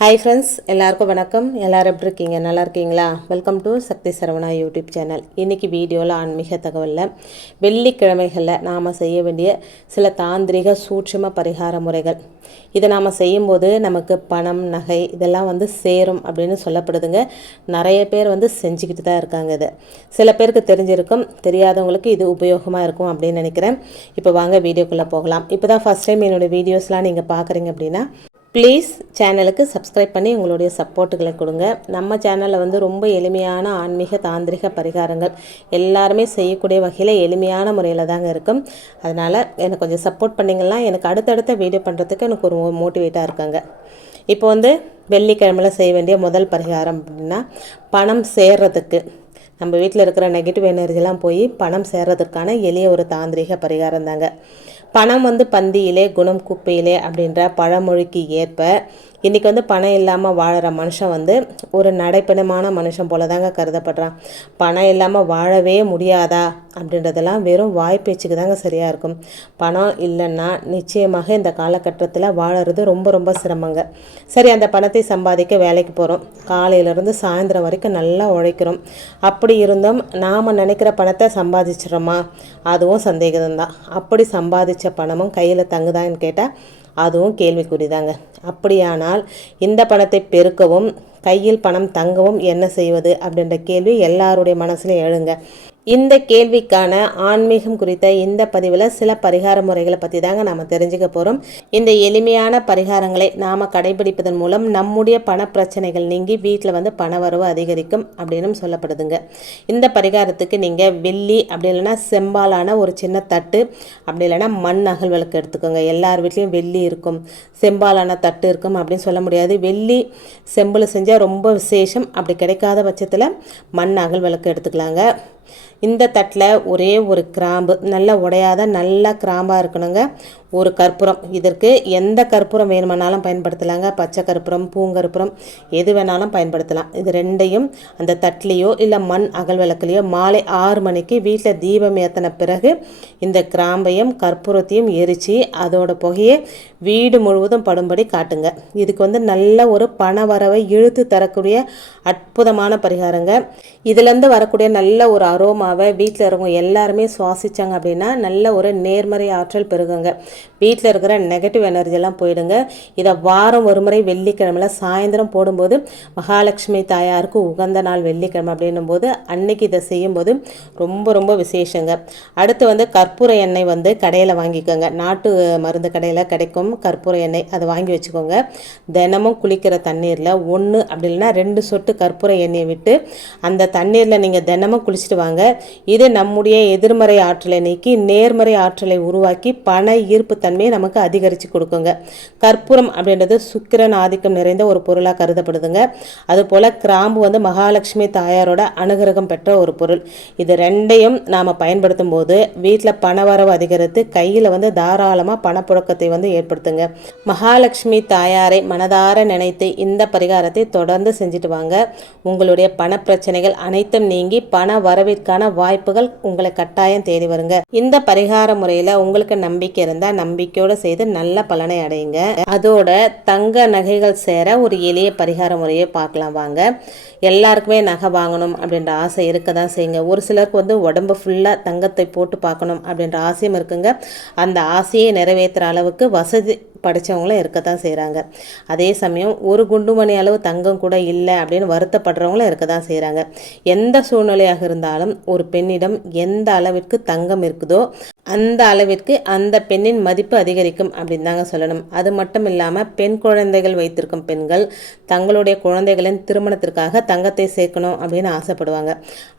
Hi friends எல்லாருக்கும் வணக்கம். எல்லாரும் எப்படி இருக்கீங்க? நல்லா இருக்கீங்களா? Welcome to Sakthi Saravana YouTube channel. இன்றைக்கி வீடியோவில் ஆன்மீக தகவலில் வெள்ளிக்கிழமைகளில் நாம் செய்ய வேண்டிய சில தாந்திரிக சூட்சும பரிகார முறைகள். இதை நாம் செய்யும்போது நமக்கு பணம் நகை இதெல்லாம் வந்து சேரும் அப்படின்னு சொல்லப்படுதுங்க. நிறைய பேர் வந்து செஞ்சுக்கிட்டு தான் இருக்காங்க இது. சில பேருக்கு தெரிஞ்சிருக்கும். தெரியாதவங்களுக்கு இது உபயோகமாக இருக்கும் அப்படின்னு நினைக்கிறேன். இப்போ வாங்க வீடியோக்குள்ளே போகலாம். இப்போ தான் ஃபஸ்ட் டைம் என்னோடய வீடியோஸ்லாம் நீங்கள் பார்க்குறீங்க அப்படின்னா ப்ளீஸ் சேனலுக்கு சப்ஸ்கிரைப் பண்ணி உங்களுடைய சப்போர்ட்டுகளை கொடுங்க. நம்ம சேனலில் வந்து ரொம்ப எளிமையான ஆன்மீக தாந்திரிக பரிகாரங்கள் எல்லாருமே செய்யக்கூடிய வகையில் எளிமையான முறையில் தாங்க இருக்கும். அதனால் எனக்கு கொஞ்சம் சப்போர்ட் பண்ணிங்கன்னா எனக்கு அடுத்தடுத்த வீடியோ பண்ணுறதுக்கு எனக்கு ஒரு மோட்டிவேட்டாக இருக்காங்க. இப்போ வந்து வெள்ளிக்கிழமையில் செய்ய வேண்டிய முதல் பரிகாரம் அப்படின்னா பணம் சேர்றதுக்கு. நம்ம வீட்டில் இருக்கிற நெகட்டிவ் எனர்ஜிலாம் போய் பணம் சேர்றதுக்கான எளிய ஒரு தாந்திரிக பரிகாரம் தாங்க பணம் வந்து பந்தியிலே குணம் குப்பையிலே அப்படின்ற பழமொழிக்கு ஏற்ப இன்றைக்கி வந்து பணம் இல்லாமல் வாழற மனுஷன் வந்து ஒரு நடைப்பணமான மனுஷன் போல தாங்க கருதப்படுறான். பணம் இல்லாமல் வாழவே முடியாதா? அப்படின்றதெல்லாம் வெறும் வாய்ப்பேச்சுக்கு தாங்க சரியாக இருக்கும். பணம் இல்லைன்னா நிச்சயமாக இந்த காலகட்டத்தில் வாழறது ரொம்ப ரொம்ப சிரமங்க. சரி அந்த பணத்தை சம்பாதிக்க வேலைக்கு போகிறோம் காலையிலேருந்து சாயந்தரம் வரைக்கும் நல்லா உழைக்கிறோம். அப்படி இருந்தும் நாம் நினைக்கிற பணத்தை சம்பாதிச்சிடறோமா? அதுவும் சந்தேகம் தான் அப்படி சம்பாதிச்ச பணமும் கையில் தங்குதான்னு கேட்டால் அதுவும் கேள்விக்குறிதாங்க. அப்படியானால் இந்த பணத்தை பெருக்கவும் கையில் பணம் தங்கவும் என்ன செய்வது அப்படின்ற கேள்வி எல்லாருடைய மனசுலையும் எழுங்க. இந்த கேள்விக்கான ஆன்மீகம் குறித்த இந்த பதிவில் சில பரிகார முறைகளை பற்றி தாங்க நாம் தெரிஞ்சுக்க போகிறோம் இந்த எளிமையான பரிகாரங்களை நாம் கடைபிடிப்பதன் மூலம் நம்முடைய பண பிரச்சனைகள் நீங்கி வீட்டில் வந்து பண வரவு அதிகரிக்கும் அப்படின்னு சொல்லப்படுதுங்க. இந்த பரிகாரத்துக்கு நீங்கள் வெள்ளி அப்படி இல்லைன்னா செம்பாலான ஒரு சின்ன தட்டு அப்படி இல்லைன்னா மண் அகல்விளக்கு எடுத்துக்கோங்க. எல்லார் வீட்லேயும் வெள்ளி இருக்கும். செம்பாலான தட்டு இருக்கும் அப்படின்னு சொல்ல முடியாது. வெள்ளி செம்பில் செஞ்சால் ரொம்ப விசேஷம். அப்படி கிடைக்காத பட்சத்தில் மண் அகல் எடுத்துக்கலாங்க. இந்த தட்டில் ஒரே ஒரு கிராம்பு நல்லா உடையாத நல்ல கிராம்பாக இருக்கணுங்க. ஒரு கற்பூரம். இதற்கு எந்த கற்பூரம் வேணுமானாலும் பயன்படுத்தலாங்க. பச்சை கற்பூரம் பூங்கற்பூரம் எது வேணாலும் பயன்படுத்தலாம். இது ரெண்டையும் அந்த தட்லேயோ இல்லை மண் அகல் விளக்குலையோ மாலை ஆறு மணிக்கு வீட்டில் தீபம் ஏற்றின பிறகு இந்த கிராம்பையும் கற்பூரத்தையும் எரித்து அதோட புகையை வீடு முழுவதும் படும்படி காட்டுங்க. இதுக்கு வந்து நல்ல ஒரு பண வரவை இழுத்து தரக்கூடிய அற்புதமான பரிகாரங்க. இதுலேருந்து வரக்கூடிய நல்ல ஒரு அரோமாவை வீட்டில் இருக்கவங்க எல்லாருமே சுவாசித்தாங்க அப்படின்னா நல்ல ஒரு நேர்மறை ஆற்றல் பெருகுங்க. வீட்டில் இருக்கிற நெகட்டிவ் எனர்ஜியெல்லாம் போயிடுங்க. இதை வாரம் ஒரு முறை வெள்ளிக்கிழமையில் சாயந்தரம் போடும்போது மகாலட்சுமி தாயாருக்கு உகந்த நாள் வெள்ளிக்கிழமை அப்படின்னும் போது அன்னைக்கு இதை செய்யும்போது ரொம்ப ரொம்ப விசேஷங்க. அடுத்து வந்து கற்பூர எண்ணெய் வந்து கடையில் வாங்கிக்கோங்க. நாட்டு மருந்து கடையில் கிடைக்கும் கற்பூர எண்ணெய். அதை வாங்கி வச்சுக்கோங்க. தினமும் குளிக்கிற தண்ணீரில் ஒன்று அப்படி இல்லைன்னா ரெண்டு சொட்டு கற்பூர எண்ணெயை விட்டு அந்த தண்ணீரில் நீங்கள் தினமும் குளிச்சுட்டு வாங்க. இது நம்முடைய எதிர்மறை ஆற்றலை நீக்கி நேர்மறை ஆற்றலை உருவாக்கி பண ஈர்ப்பு தன்மையை நமக்கு அதிகரித்து கொடுக்குங்க. கற்பூரம் அப்படின்றது சுக்கிரன் ஆதிக்கம் நிறைந்த ஒரு பொருளாக கருதப்படுதுங்க. அதுபோல் கிராம்பு வந்து மகாலட்சுமி தாயாரோட அனுகிரகம் பெற்ற ஒரு பொருள். இது ரெண்டையும் நாம் பயன்படுத்தும் போது வீட்டில் பணவரவு அதிகரித்து கையில் வந்து தாராளமாக பணப்புழக்கத்தை வந்து ஏற்படுத்துங்க. மகாலட்சுமி தாயாரை மனதார நினைத்து இந்த பரிகாரத்தை தொடர்ந்து செஞ்சுட்டு வாங்க. உங்களுடைய பண பிரச்சனைகள் அனைத்தும் நீங்கி பண வரவிற்கான வாய்ப்புகள் உங்களை கட்டாயம் தேடி வருங்க. இந்த பரிகார முறையில் உங்களுக்கு நம்பிக்கை இருந்தால் நம்பிக்கையோடு செய்து நல்ல பலனை அடையுங்க. அதோட தங்க நகைகள் சேர ஒரு எளிய பரிகார முறையை பார்க்கலாம் வாங்க. எல்லாருக்குமே நகை வாங்கணும் அப்படின்ற ஆசை இருக்க தான் செய்யுங்க. ஒரு சிலருக்கு வந்து உடம்பு ஃபுல்லாக தங்கத்தை போட்டு பார்க்கணும் அப்படின்ற ஆசையும் இருக்குங்க. அந்த ஆசையை நிறைவேற்றுற அளவுக்கு வசதி படித்தவங்களும் இருக்க தான் செய்கிறாங்க அதே சமயம் ஒரு குண்டுமணி அளவு தங்கம் கூட இல்லை அப்படின்னு வருத்தப்படுறவங்களும் இருக்க தான் செய்கிறாங்க எந்த சூழ்நிலையாக இருந்தாலும் ஒரு பெண்ணிடம் எந்த அளவிற்கு தங்கம் இருக்குதோ அந்த அளவிற்கு அந்த பெண்ணின் மதிப்பு அதிகரிக்கும் அப்படின்னு தாங்க சொல்லணும். அது மட்டும் இல்லாமல் பெண் குழந்தைகள் வைத்திருக்கும் பெண்கள் தங்களுடைய குழந்தைகளின் திருமணத்திற்காக தங்கத்தை சேர்க்கணும் அப்படின்னு ஆசைப்படுவாங்க.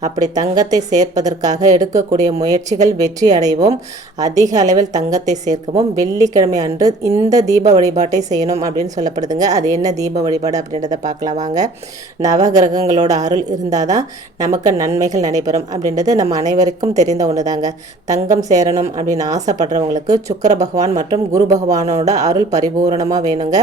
அப்படி தங்கத்தை சேர்ப்பதற்காக எடுக்கக்கூடிய முயற்சிகள் வெற்றி அடைவோம் அதிக அளவில் தங்கத்தை சேர்க்கவும் வெள்ளிக்கிழமை அன்று இந்த தீப வழிபாட்டை செய்யணும் அப்படின்னு சொல்லப்படுதுங்க. அது என்ன தீப வழிபாடு அப்படின்றத பார்க்கலாம் வாங்க. நவகிரகங்களோட அருள் இருந்தால் தான் நமக்கு நன்மைகள் நடைபெறும் அப்படின்றது நம்ம அனைவருக்கும் தெரிந்த ஒன்று தாங்க தங்கம் சேரணும் அப்படின்னு ஆசைப்படுறவங்களுக்கு சுக்கர பகவான் மற்றும் குரு பகவானோட அருள் பரிபூரணமாக வேணுங்க.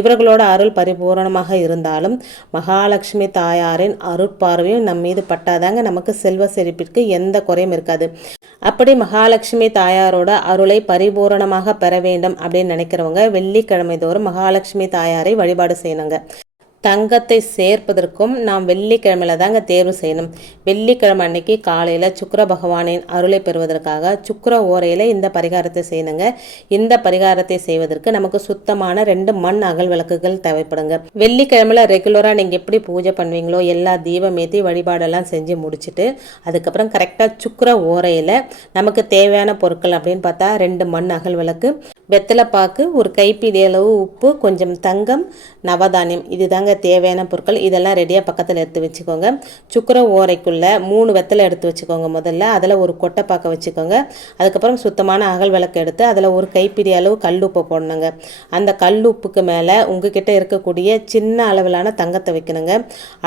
இவர்களோட அருள் பரிபூரணமாக இருந்தாலும் மகாலட்சுமி தாயாரின் அருட்பார்வையும் நம் மீது பட்டாதாங்க. நமக்கு செல்வ செழிப்பிற்கு எந்த குறையும் இருக்காது. அப்படி மகாலட்சுமி தாயாரோட அருளை பரிபூரணமாக பெற வேண்டும் அப்படின்னு நினைக்கிறவங்க வெள்ளிக்கிழமை தோறும் மகாலட்சுமி தாயாரை வழிபாடு செய்யணுங்க. தங்கத்தை சேர்ப்பதற்கும் நாம் வெள்ளிக்கிழமையில் தாங்க தேர்வு செய்யணும். வெள்ளிக்கிழமை அன்னைக்கு காலையில் சுக்கர பகவானின் அருளை பெறுவதற்காக சுக்கர ஓரையில் இந்த பரிகாரத்தை செய்யணுங்க. இந்த பரிகாரத்தை செய்வதற்கு நமக்கு சுத்தமான ரெண்டு மண் அகல் விளக்குகள் தேவைப்படுங்க. வெள்ளிக்கிழமையில் ரெகுலராக நீங்கள் எப்படி பூஜை பண்ணுவீங்களோ எல்லா தீபம் ஏற்றி வழிபாடெல்லாம் செஞ்சு முடிச்சுட்டு அதுக்கப்புறம் கரெக்டாக சுக்கர ஓரையில் நமக்கு தேவையான பொருட்கள் அப்படின்னு பார்த்தா ரெண்டு மண் அகல் விளக்கு வெத்தலைப்பாக்கு ஒரு கைப்பிடி அளவு உப்பு கொஞ்சம் தங்கம் நவதானியம். இது தாங்க தேவையான பொருட்கள் இதெல்லாம் ரெடியாக பக்கத்தில் எடுத்து வச்சுக்கோங்க. சுக்கர ஓரைக்குள்ளே மூணு வெத்தலை எடுத்து வச்சுக்கோங்க முதல்ல. அதில் ஒரு கொட்டை பார்க்க வச்சுக்கோங்க. அதுக்கப்புறம் சுத்தமான அகல் விளக்கு எடுத்து அதில் ஒரு கைப்பிடி அளவு கல்லுப்பை போடணுங்க. அந்த கல்லுப்புக்கு மேலே உங்ககிட்ட இருக்கக்கூடிய சின்ன அளவிலான தங்கத்தை வைக்கணுங்க.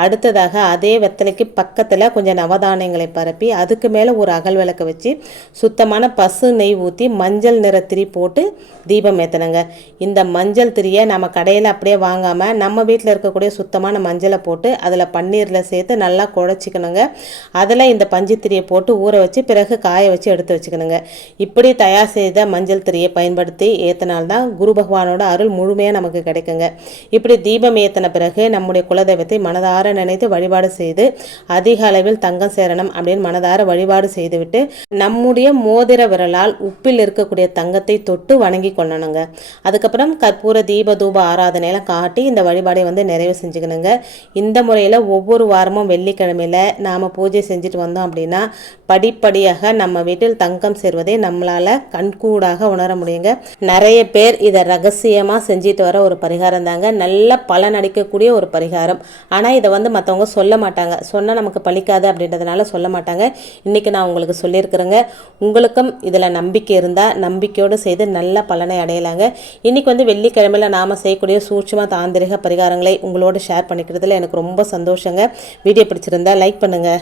அடுத்ததாக அதே வெத்தலைக்கு பக்கத்தில் கொஞ்சம் நவதானியங்களை பரப்பி அதுக்கு மேலே ஒரு அகல் விளக்க வச்சு சுத்தமான பசு நெய் ஊற்றி மஞ்சள் நிற திரி போட்டு தீபம் ஏற்றணுங்க இந்த மஞ்சள் திரியை நம்ம கடையில் அப்படியே வாங்காமல் நம்ம வீட்டில் இருக்கக்கூடிய சுத்தமான மஞ்சளை போட்டு அதில் பன்னீரில் சேர்த்து நல்லா குழச்சிக்கணுங்க. அதில் இந்த பஞ்சுத்திரியை போட்டு ஊற வச்சு பிறகு காய வச்சு எடுத்து வச்சுக்கணுங்க. இப்படி தயார் செய்த மஞ்சள் திரியை பயன்படுத்தி ஏற்றினால்தான் குரு பகவானோட அருள் முழுமையாக நமக்கு கிடைக்குங்க. இப்படி தீபம் ஏற்றின பிறகு நம்முடைய குலதெய்வத்தை மனதார நினைத்து வழிபாடு செய்து அதிக அளவில் தங்கம் சேரணும் அப்படின்னு மனதார வழிபாடு செய்துவிட்டு நம்முடைய மோதிர விரலால் உப்பில் இருக்கக்கூடிய தங்கத்தை தொட்டு வணங்கி கொள்ளணுங்க. அதுக்கப்புறம் கற்பூர தீப தூப ஆராதனையெல்லாம் காட்டி இந்த வழிபாடை வந்து நிறைவு செஞ்சுக்கணுங்க. இந்த முறையில் ஒவ்வொரு வாரமும் வெள்ளிக்கிழமையில் நாம் பூஜை செஞ்சுட்டு வந்தோம் அப்படின்னா படிப்படியாக நம்ம வீட்டில் தங்கம் சேர்வதை நம்மளால் கண்கூடாக உணர முடியுங்க. நிறைய பேர் இதை ரகசியமாக செஞ்சுட்டு வர ஒரு பரிகாரம் தாங்க. நல்ல பலன் அடிக்கக்கூடிய ஒரு பரிகாரம். ஆனால் இதை வந்து மற்றவங்க சொல்ல மாட்டாங்க. சொன்னால் நமக்கு பலிக்காது அப்படின்றதுனால சொல்ல மாட்டாங்க. இன்றைக்கி நான் உங்களுக்கு சொல்லியிருக்கிறேங்க. உங்களுக்கும் இதில் நம்பிக்கை இருந்தால் நம்பிக்கையோடு செய்து நல்ல பலனை அடையலாங்க. இன்றைக்கி வந்து வெள்ளிக்கிழமையில் நாம் செய்யக்கூடிய சூட்சமாக தாந்திரிக பரிகாரங்களை உங்களோட ஷேர் பண்ணிக்கிறதுல எனக்கு ரொம்ப சந்தோஷங்க. வீடியோ பிடிச்சிருந்தா லைக் பண்ணுங்கள்